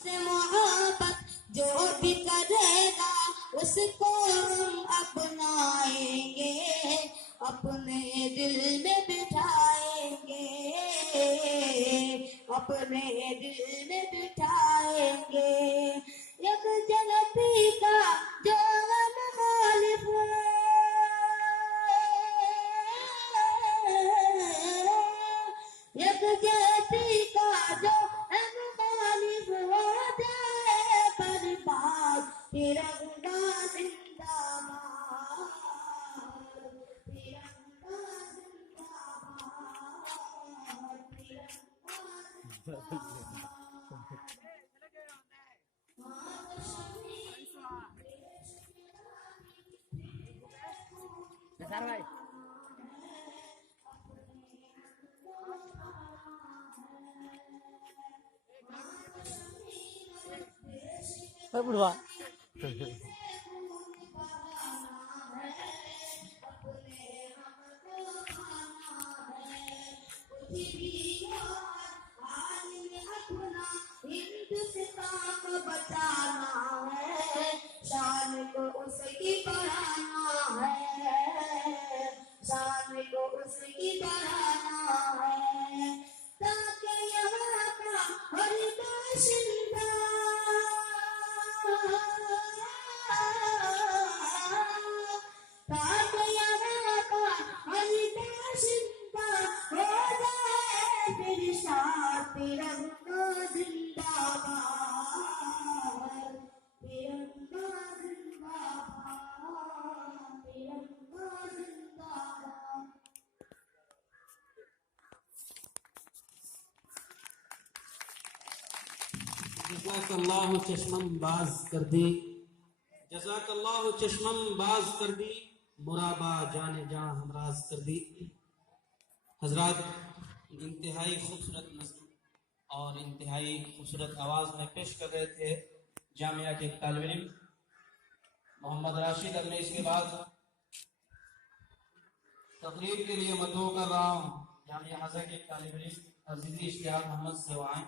से मोहब्बत जो भी करेगा उसको हम अपनाएंगे, अपने दिल में बिठाएंगे, अपने दिल में बिठाएंगे। एक जनती का जो मुखालिफ एक जनती का जो मुखालिफ हो जाए बर्बाद, तिरंगा जिंदाबाद, तिरंगा जिंदाबाद, तिरंगा भाई बुढ़वा हिंदुस्तान को बचाना है, शान को उसकी बढ़ाना है, शान को उसकी बढ़ाना है, ताकि यहाँ का हर बाशिंदा ताकि यहाँ का हर बाशिंदा हो जाए फिर शाद, तिरंगा जिंदाबाद, तिरंगा जिंदाबाद, तिरंगा जिंदाबाद। जज़ाकल्लाहु चश्मम बाज कर दी, जज़ाकल्लाहु चश्मम बाज कर दी, मुराबा जाने जहाँ हमराज कर दी। हजरात, इंतहाई खूबसूरत नज़्म और इंतहाई खूबसूरत आवाज़ में पेश कर रहे थे जामिया के तालिब इल्म मोहम्मद राशिद। अब मैं इसके बाद तकरीर के लिए मदऊ कर रहा हूँ जामिया हज़रत के तालिब इल्म और ज़िक्र इश्तिहाद मोहम्मद से आए।